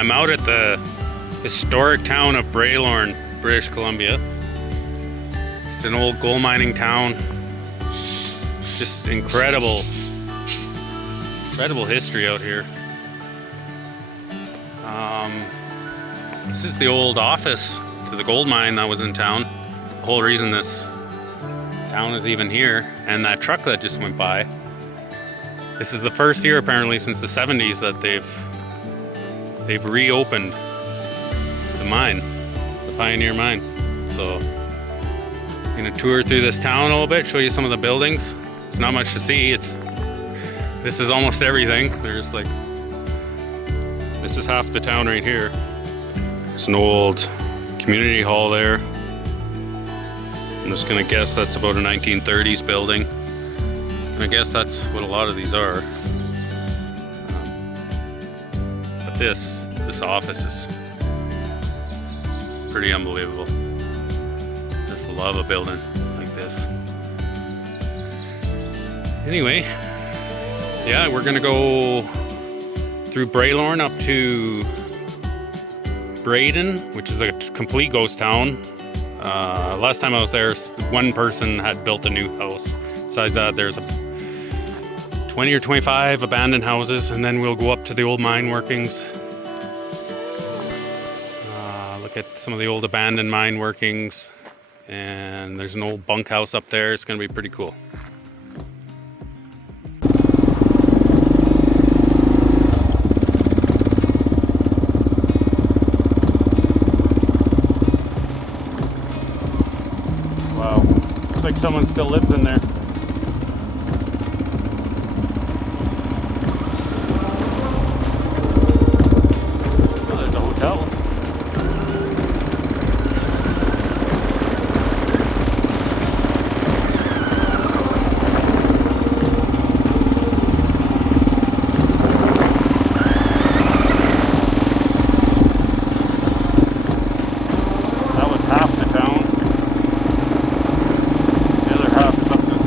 I'm out at the historic town of Bralorne, British Columbia. It's an old gold mining town. Just incredible history out here. This is the old office to the gold mine that was in town. The whole reason this town is even here, and that truck that just went by. This is the first year apparently since the 70s that they've reopened the mine, the Pioneer Mine. So I'm gonna tour through this town a little bit, show you some of the buildings. It's not much to see. This is almost everything. This is half the town right here. There's an old community hall there. I'm just gonna guess that's about a 1930s building. And I guess that's what a lot of these are. But this office is pretty unbelievable. Just love a building like this. Anyway, yeah, we're gonna go through Bralorne up to Braden, which is a complete ghost town. Last time I was there, one person had built a new house. Besides that, there's 20 or 25 abandoned houses, and then we'll go up to the old mine workings. Look at some of the old abandoned mine workings, and there's an old bunkhouse up there. It's gonna be pretty cool. Wow, looks like someone still lives in there. Oh, there's a hotel. That was half the town. The other half is up this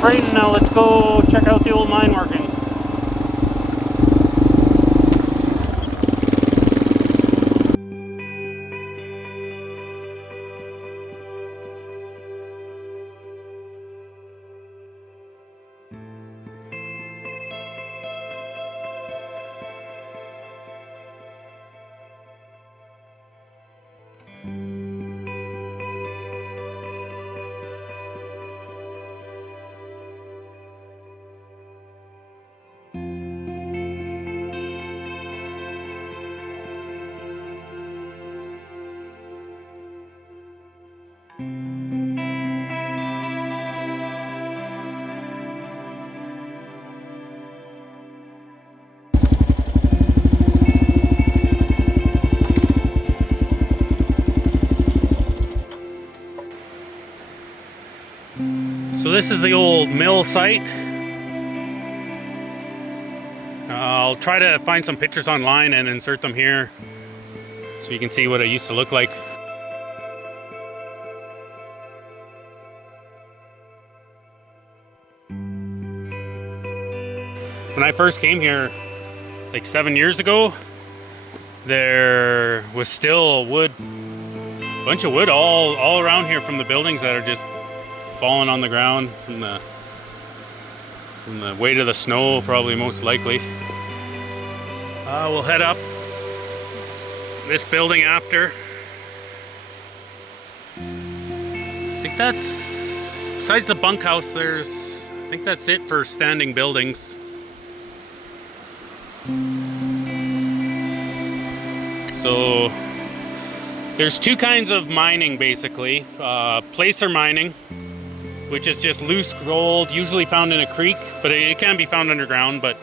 Braden, now let's go check out the old mine workings. So this is the old mill site. I'll try to find some pictures online and insert them here so you can see what it used to look like. When I first came here, like 7 years ago, there was still wood, a bunch of wood all around here from the buildings that are just fallen on the ground from the weight of the snow, probably most likely. We'll head up this building after. I think that's, besides the bunkhouse, I think that's it for standing buildings. So there's two kinds of mining basically. Placer mining, which is just loose gold, usually found in a creek, but it can be found underground, but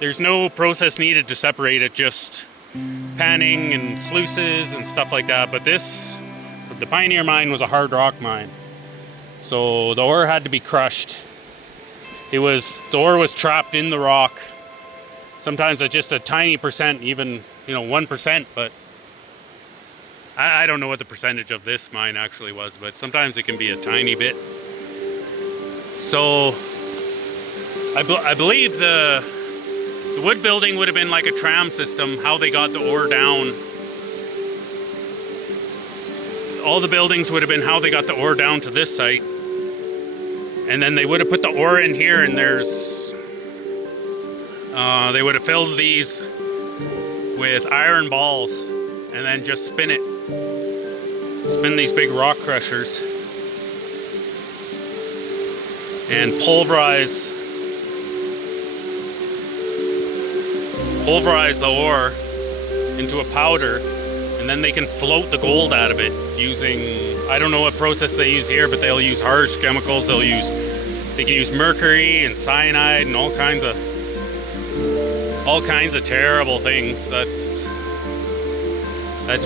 there's no process needed to separate it, just panning and sluices and stuff like that. But the Pioneer mine was a hard rock mine. So the ore had to be crushed. The ore was trapped in the rock. Sometimes it's just a tiny percent, even 1%, but I don't know what the percentage of this mine actually was, but sometimes it can be a tiny bit. So I believe the wood building would have been like a tram system, how they got the ore down. All the buildings would have been how they got the ore down to this site. And then they would have put the ore in here, and they would have filled these with iron balls and then just spin these big rock crushers and pulverize the ore into a powder, and then they can float the gold out of it using, I don't know what process they use here, but they'll use harsh chemicals. They can use mercury and cyanide and all kinds of terrible things. That's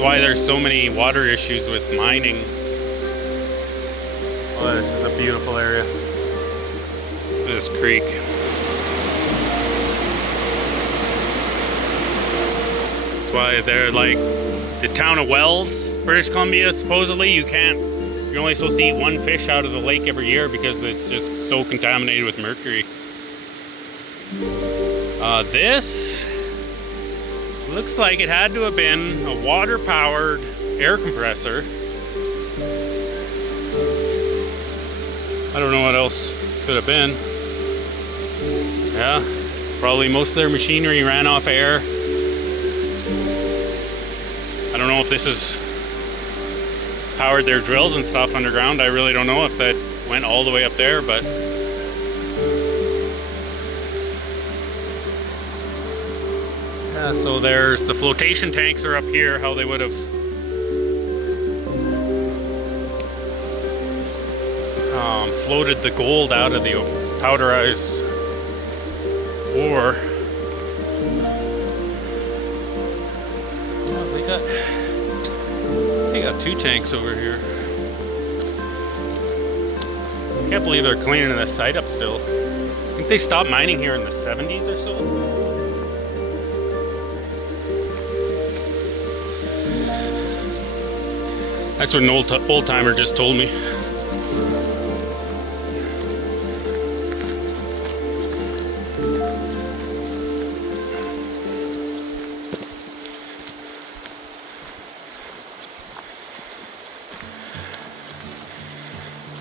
why there's so many water issues with mining. Oh, this is a beautiful area. This creek. That's why they're like the town of Wells, British Columbia, supposedly you're only supposed to eat one fish out of the lake every year because it's just so contaminated with mercury. This looks like it had to have been a water-powered air compressor. I don't know what else could have been. Yeah, probably most of their machinery ran off air. I don't know if this has powered their drills and stuff underground. I really don't know if that went all the way up there, but yeah, so there's the flotation tanks are up here, how they would have floated the gold out of the powderized ore. Oh, they got two tanks over here. I can't believe they're cleaning the site up still. I think they stopped mining here in the 70s or so. That's what an old timer just told me.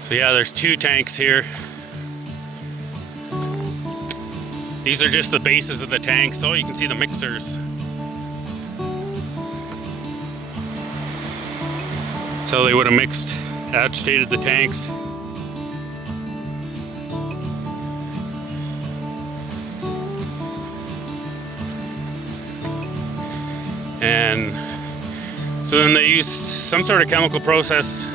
So yeah, there's 2 tanks here. These are just the bases of the tanks. Oh, you can see the mixers. So they would have mixed, agitated the tanks. And so then they use some sort of chemical process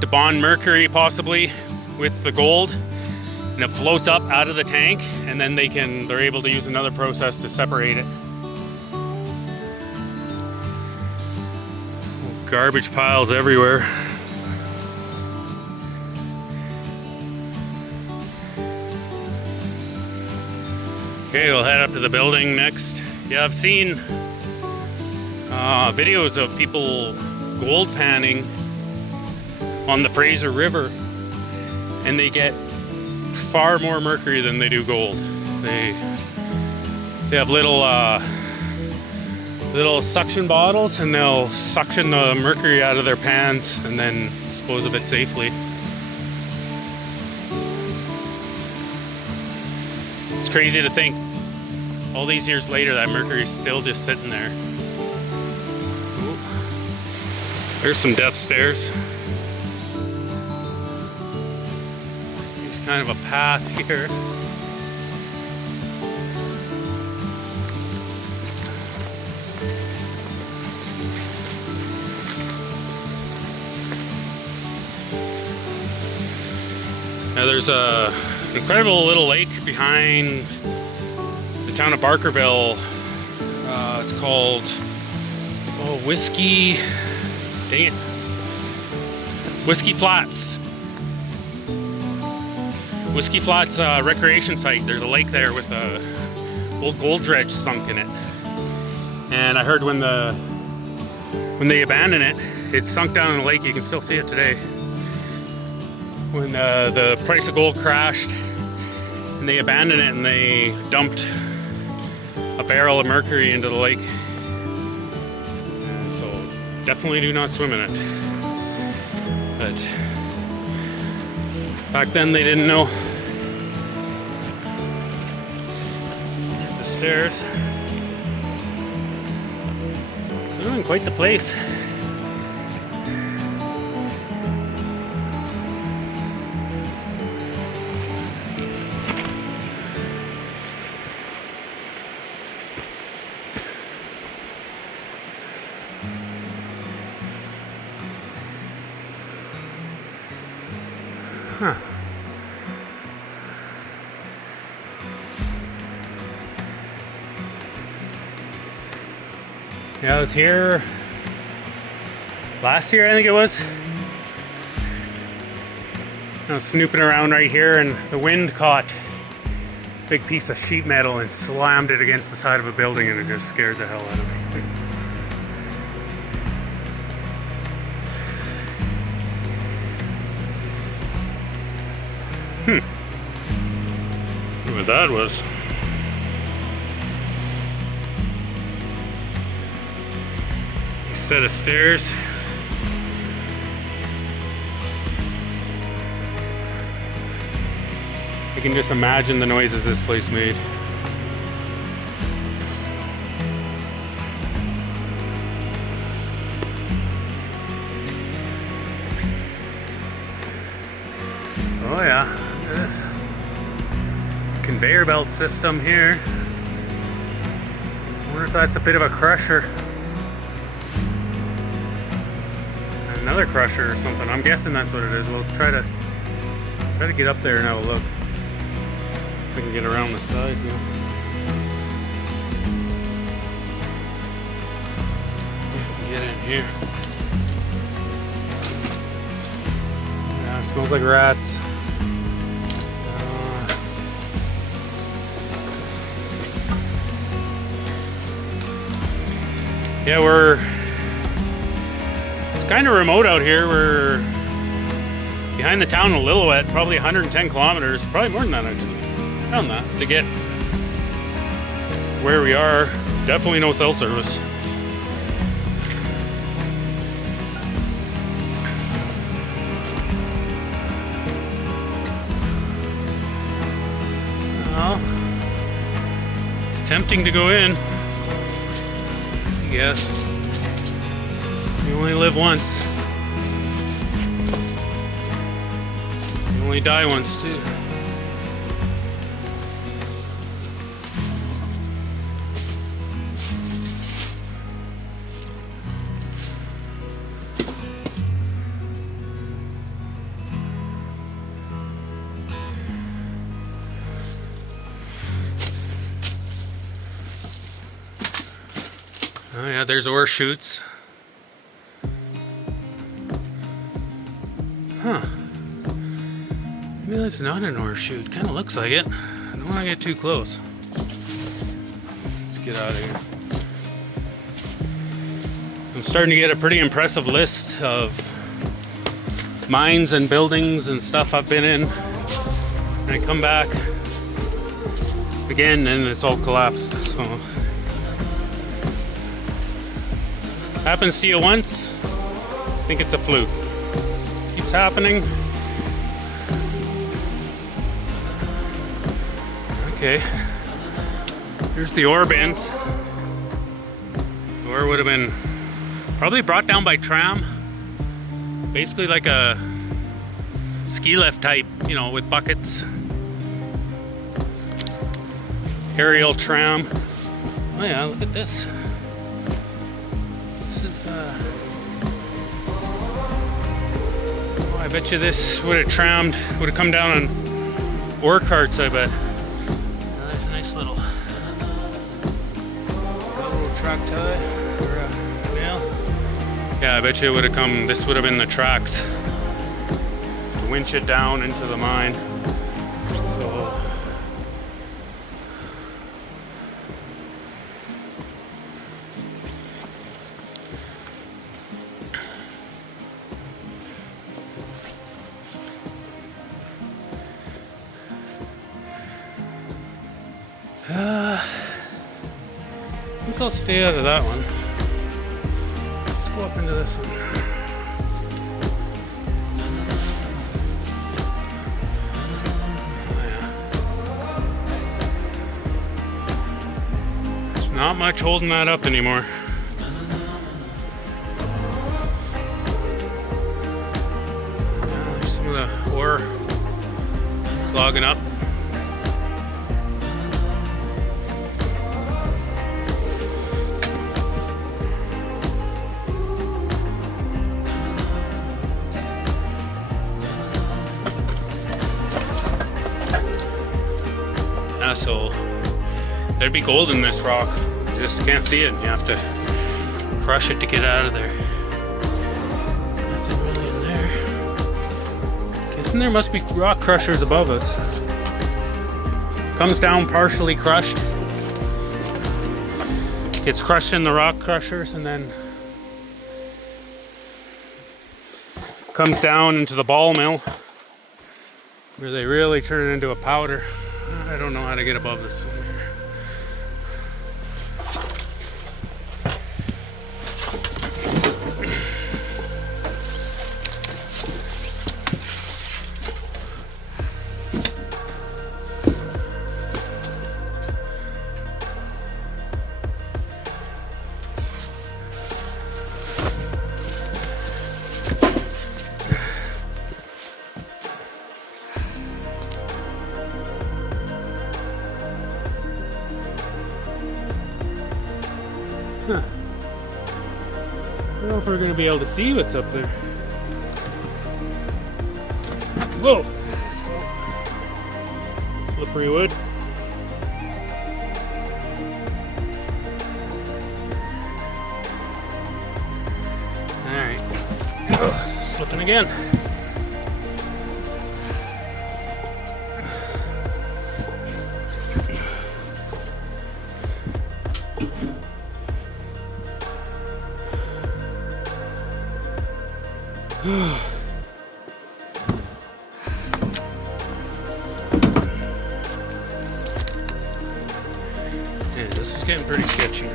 to bond mercury, possibly, with the gold, and it floats up out of the tank, and then they're able to use another process to separate it. Garbage piles everywhere. Okay, we'll head up to the building next. Yeah, I've seen videos of people gold panning on the Fraser River, and they get far more mercury than they do gold. They have little suction bottles, and they'll suction the mercury out of their pans and then dispose of it safely. It's crazy to think all these years later that mercury's still just sitting there. Ooh. There's some death stairs. There's kind of a path here. Now there's an incredible little lake behind the town of Barkerville. It's called Whiskey Flats. Whiskey Flats recreation site. There's a lake there with a old gold dredge sunk in it. And I heard when they abandoned it, it sunk down in the lake. You can still see it today. When the price of gold crashed and they abandoned it and they dumped a barrel of mercury into the lake. And so definitely do not swim in it. But back then they didn't know. There's the stairs. Oh, and quite the place. Huh. Yeah, I was here last year, I think it was. I was snooping around right here, and the wind caught a big piece of sheet metal and slammed it against the side of a building, and it just scared the hell out of me. What that was. A set of stairs. You can just imagine the noises this place made. Oh yeah, look at this. Conveyor belt system here. I wonder if that's a bit of a crusher. Another crusher or something. I'm guessing that's what it is. We'll try to get up there and have a look. If we can get around the side here. Get in here. Yeah, it smells like rats. Yeah, it's kind of remote out here. We're behind the town of Lillooet, probably 110 kilometers, probably more than that actually, around that, to get where we are. Definitely no cell service. tempting to go in, I guess. You only live once. You only die once too. Oh yeah, there's ore chutes. Huh. Maybe that's not an ore chute. Kind of looks like it. I don't want to get too close. Let's get out of here. I'm starting to get a pretty impressive list of mines and buildings and stuff I've been in. And I come back again and it's all collapsed. So happens to you once, I think it's a fluke. Keeps happening. Okay, here's the ore bins. The ore would have been probably brought down by tram. Basically like a ski lift type, you know, with buckets. Aerial tram. Oh yeah, look at this. This is, oh, I bet you this would have trammed, would have come down on ore carts, I bet. Oh, that's a nice little track tie or a nail. Yeah, I bet you it would have come, this would have been the tracks to winch it down into the mine. So, I think I'll stay out of that one. Let's go up into this one. Oh, yeah. There's not much holding that up anymore. There's some of the ore clogging up. So there'd be gold in this rock. You just can't see it. You have to crush it to get out of there. Nothing really in there. Guessing there must be rock crushers above us. Comes down partially crushed. Gets crushed in the rock crushers and then comes down into the ball mill where they really turn it into a powder. I don't know how to get above this one here. Huh. I don't know if we're going to be able to see what's up there. Whoa! Slippery wood. Alright. Slipping again. Yeah, this is getting pretty sketchy now.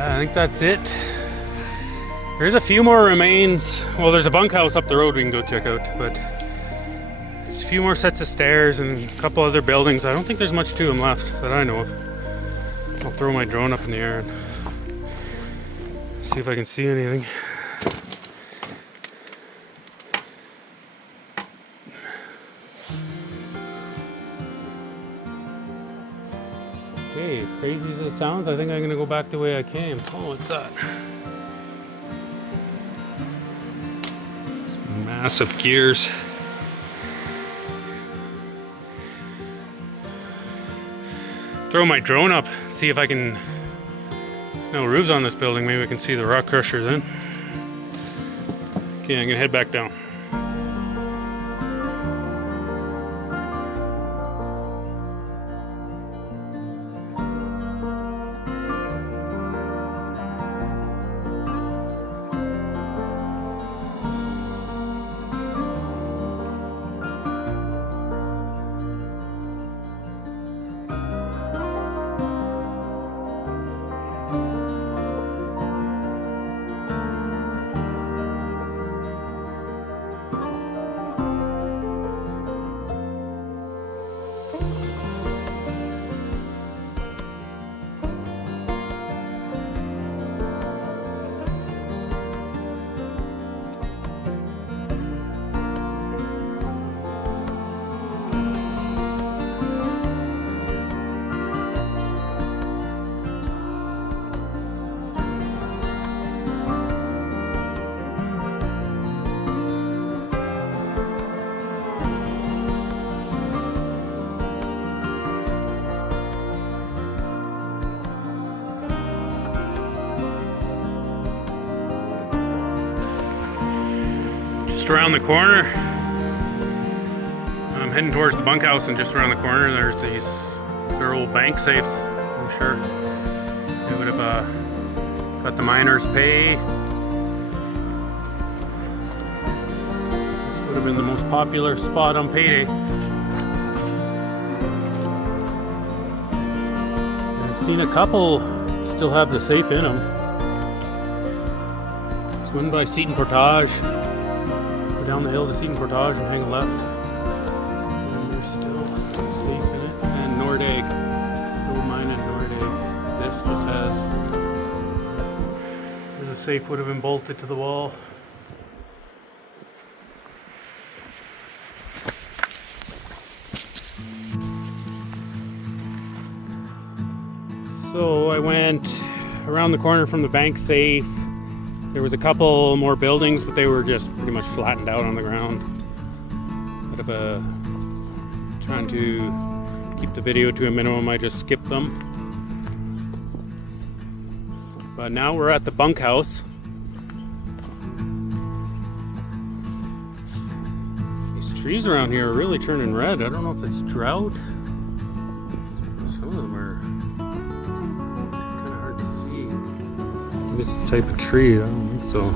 I think that's it. There's a few more remains. Well, there's a bunkhouse up the road we can go check out, but there's a few more sets of stairs and a couple other buildings. I don't think there's much to them left that I know of. I'll throw my drone up in the air and see if I can see anything. Okay, as crazy as it sounds, I think I'm gonna go back the way I came. Oh, what's that? Some massive gears. Throw my drone up, see if I can. There's no roofs on this building, maybe I can see the rock crusher then. Okay, I'm gonna head back down. Around the corner. I'm heading towards the bunkhouse, and just around the corner there's these old bank safes. I'm sure they would have got the miners' pay. This would have been the most popular spot on payday. I've seen a couple still have the safe in them. This one by Seton Portage. Down the hill to Seton Portage and hang a left. And there's still safe in it. And Nordegg. Gold mine and Nordegg. This just has. The safe would have been bolted to the wall. So I went around the corner from the bank safe. There was a couple more buildings, but they were just pretty much flattened out on the ground. Bit of a trying to keep the video to a minimum, I just skipped them. But now we're at the bunkhouse. These trees around here are really turning red. I don't know if it's drought. Some of them are kind of hard to see. It's the type of tree, I don't think so.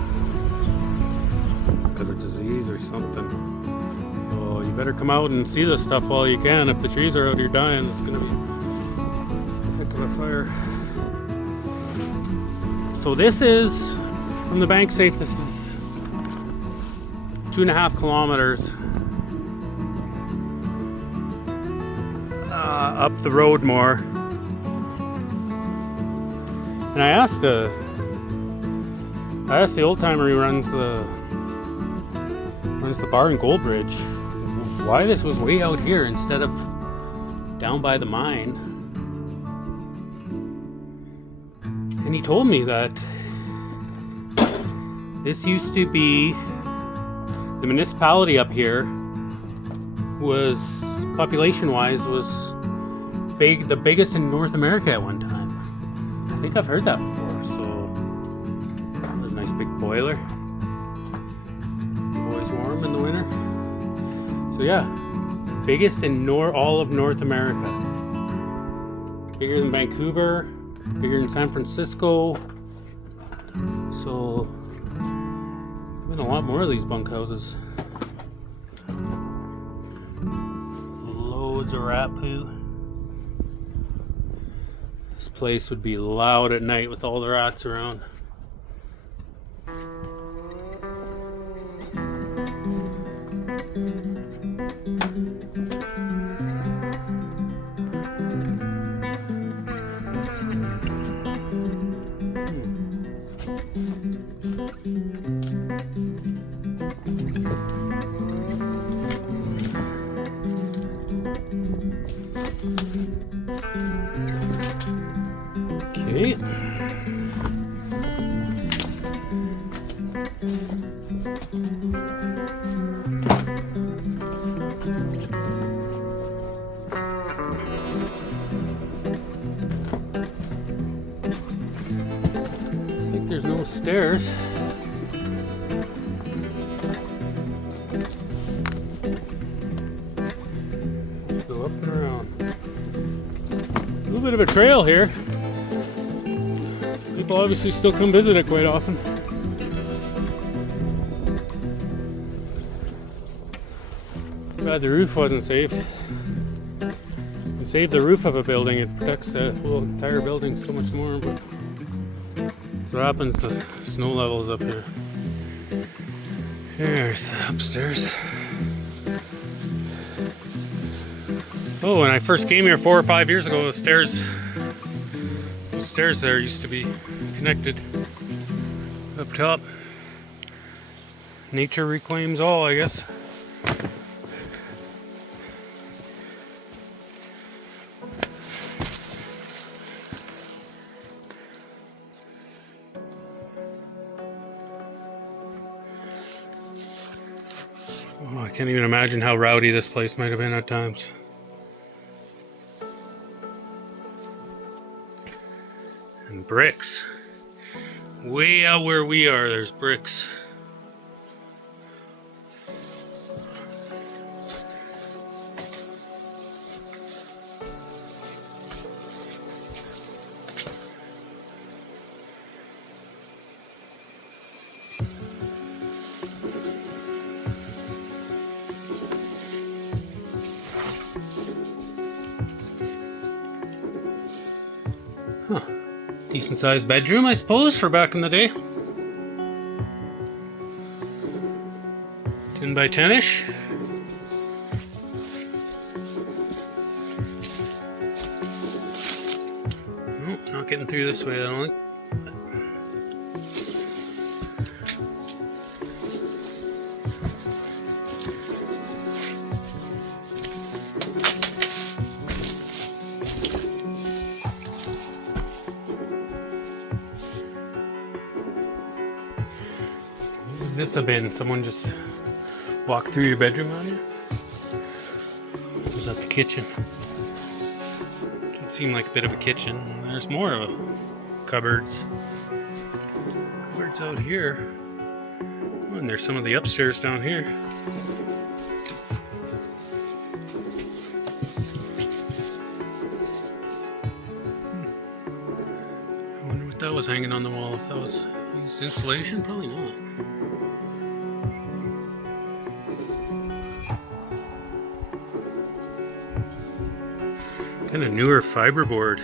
Got a disease or something. So you better come out and see this stuff while you can. If the trees are out, you're dying. It's gonna be a heck of a fire. So this is from the bank safe. This is 2.5 kilometers up the road more. And I asked the old timer who runs the bar in Goldbridge why this was way out here instead of down by the mine. And he told me that this used to be the municipality up here was population-wise was the biggest in North America at one time. I think I've heard that before. So that was a nice big boiler. Always warm in the winter. So yeah, biggest in all of North America. Bigger than Vancouver, bigger than San Francisco. So there's been a lot more of these bunkhouses. Loads of rat poo. This place would be loud at night with all the rats around. Okay. Looks like there's no stairs. Let's go up and around. A little bit of a trail here. People obviously still come visit it quite often. Glad the roof wasn't saved. You save the roof of a building, it protects the whole entire building so much more. But that's what happens. The snow levels up here. Here's the upstairs. Oh, when I first came here 4 or 5 years ago, the stairs there used to be connected up top. Nature reclaims all, I guess. Oh, I can't even imagine how rowdy this place might have been at times. And bricks. Way out where we are, there's bricks. Huh. Decent sized bedroom, I suppose, for back in the day. 10 by 10-ish. Nope, not getting through this way, I don't think. This have been someone just walked through your bedroom on you? Was that the kitchen? It seemed like a bit of a kitchen. There's more of cupboards. Cupboards out here. Oh, and there's some of the upstairs down here. I wonder what that was hanging on the wall. If that was used insulation? Probably not. Kind of newer fiberboard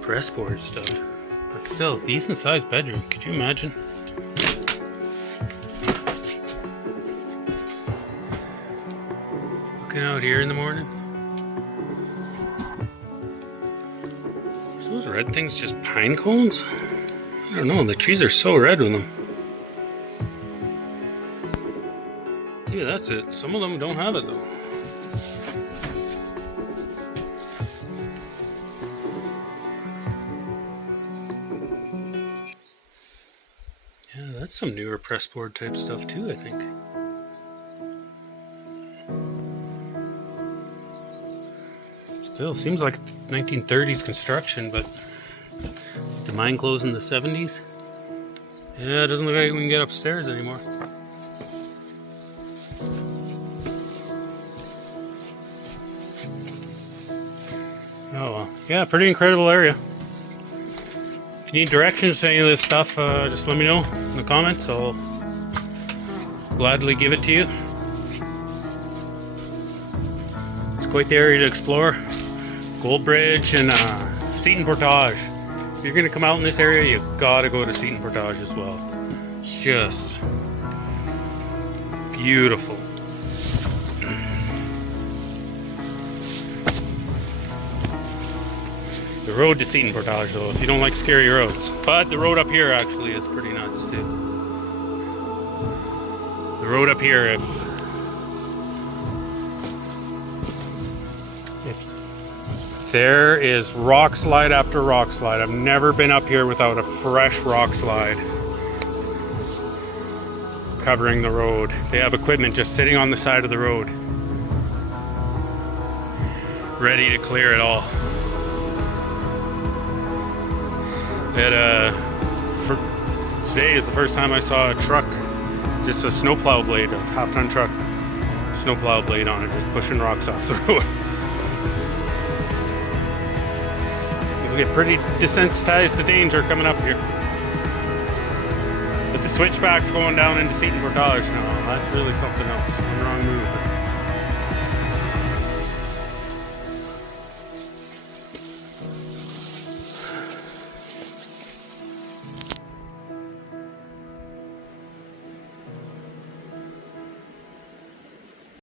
pressboard stuff, but still decent sized bedroom. Could you imagine? Looking out here in the morning. Are those red things just pine cones? I don't know, the trees are so red with them. Yeah, that's it. Some of them don't have it though. That's some newer pressboard type stuff too, I think. Still seems like 1930s construction, but the mine closed in the 70s. Yeah, it doesn't look like we can get upstairs anymore. Oh well. Yeah, pretty incredible area. If you need directions to any of this stuff, just let me know in the comments. I'll gladly give it to you. It's quite the area to explore. Gold Bridge and Seton Portage. If you're gonna come out in this area, you gotta go to Seton Portage as well. It's just beautiful. The road to Seton Portage, though, if you don't like scary roads. But the road up here actually is pretty nuts too. The road up here, if there is rock slide after rock slide. I've never been up here without a fresh rock slide covering the road. They have equipment just sitting on the side of the road, ready to clear it all. Today is the first time I saw a truck, just a snowplow blade, a half-ton truck, snowplow blade on it, just pushing rocks off the road. You'll get pretty desensitized to danger coming up here. But the switchback's going down into Seton Portage now. That's really something else. One wrong move.